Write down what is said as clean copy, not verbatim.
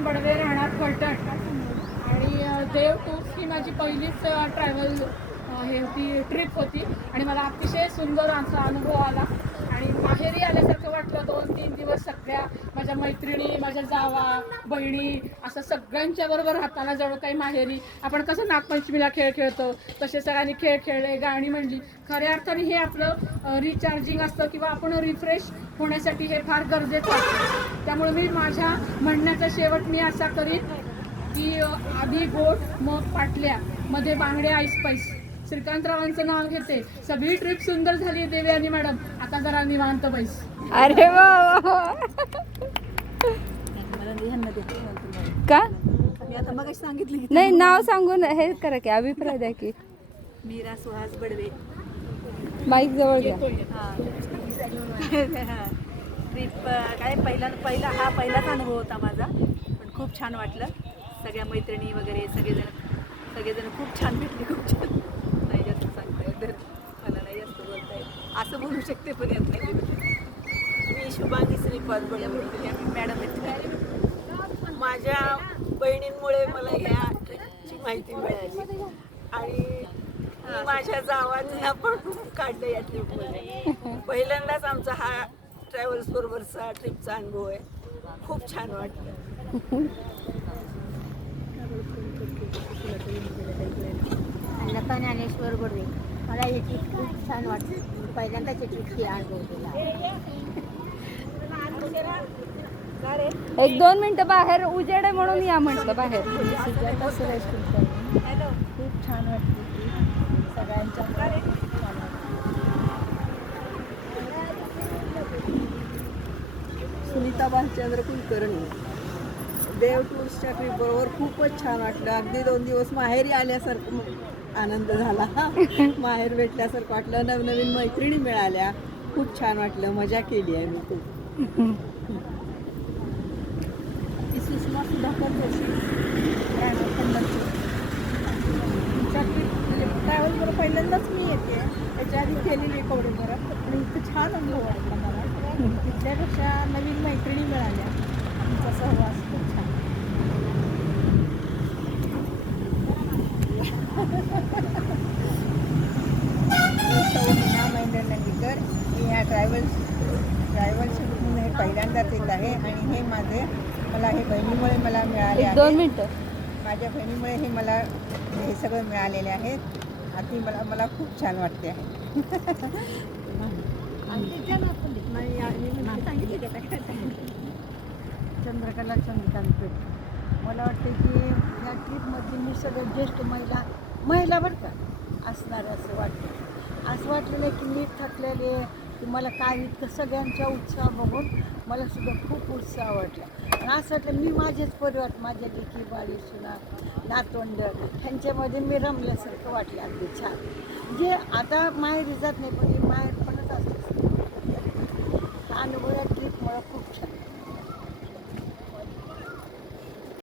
सुहास बडवे, राहणार फलटण. आणि देव टूर्स ही माझी पहिलीच ट्रॅव्हल हे होती, ट्रिप होती आणि मला अतिशय सुंदर असा अनुभव आला आणि माहेरी आल्यासारखं वाटलं. 2-3 दिवस सगळ्या माझ्या मैत्रिणी, माझ्या जावा, बहिणी असं सगळ्यांच्या बरोबर हाताला जणू काही माहेरी. आपण कसं नागपंचमीला खेळ खेळतो तसे सगळ्यांनी खेळ खेळले, गाणी म्हणली. खऱ्या अर्थाने हे आपलं रिचार्जिंग असतं किंवा आपण रिफ्रेश होण्यासाठी हे फार गरजेचं असतं. त्यामुळे मी माझ्या म्हणण्याचा शेवट मी असा करीन की आधी गोट मग पाटल्या, मध्ये बांगड्या ऐसपैस. श्रीकांतरावांचं नाव घेते. सगळी ट्रिप सुंदर झाली देवयानी मॅडम, आता जरा निवांत बैस. अरे वा का मग सांगितलं नाही, नाव सांगून हे करा की अभिप्राय द्या की. मीरा सुहास बडवे. माईक जवळ घ्या. ट्रिप काय पहिलाच अनुभव होता माझा, पण खूप छान वाटलं. सगळ्या मैत्रिणी वगैरे सगळेजण खूप छान भेटले. खूप छान. नाही जास्त सांगता येत, मला नाही जास्त बोलता येत. असं बोलू शकते पण यात नाही. मी शुभांगी श्रीपाद बडवे, मॅडम आहेत. माझ्या बहिणींमुळे मला ह्या ट्रिपची माहिती मिळाली आणि माझ्या जावांना पण काढलं या ट्रिपमध्ये. पहिल्यांदाच आमचा हा ट्रॅव्हल्स बरोबरचा ट्रिपचा अनुभव आहे. खूप छान वाटलं. लता ज्ञानेश्वर बडवे. मला ही ट्रिप खूप छान वाटली. पहिल्यांदाच ट्रिपची अनुभव केला. 1-2 मिनिटं बाहेर उजेड आहे म्हणून या म्हटलं बाहेर. खूप छान वाटली सगळ्यांच्या. सुनीता भालचंद्र कुलकर्णी. देव टूर्सच्या ट्रिपबरोबर खूपच छान वाटलं. अगदी 2 दिवस माहेरी आल्यासारखं आनंद झाला. माहेर भेटल्यासारखं वाटलं. नवनवीन मैत्रिणी मिळाल्या. खूप छान वाटलं. मजा केली आहे मी खूप. सुषमा सुधाकर जोशी, ट्रॅव्हलवर पहिल्यांदाच मी येते. त्याच्या आधी केलेली कवडेभर आणि इतकं छान अनुभव वाटला मला. तिथल्यापेक्षा नवीन मैत्रिणी मिळाल्या. आमचा सहवास खूप छान. मीना महेंद्र नंदीकर. मी ह्या ट्रॅव्हल्स हे पहिल्यांदाच येत आहे आणि हे मला हे बहिणीमुळे मला मिळाले 1-2 आहे. मिनिटं. माझ्या बहिणीमुळे मला हे सगळं मिळालेले आहेत. आधी मला खूप छान वाटते आहे. चंद्रकला चंद्रकांत पेठ. मला वाटतं की ह्या ट्रीपमध्ये मी सगळ्यात ज्येष्ठ महिला बरं का असणार असं वाटतं. असं वाटलेलं की मी थकलेले की मला काय इतकं सगळ्यांचा उत्साह बघून मला सुद्धा खूप उत्साह वाटला. आणि असं वाटलं मी माझेच परिवार, माझ्या लेकी बाळी सुना नातवंड ह्यांच्यामध्ये मी रमल्यासारखं वाटलं. अगदी छान. जे आता माहेरी जात नाही पण हे माहेरपणच असतं. हा अनुभव या ट्रीप मला खूप छान.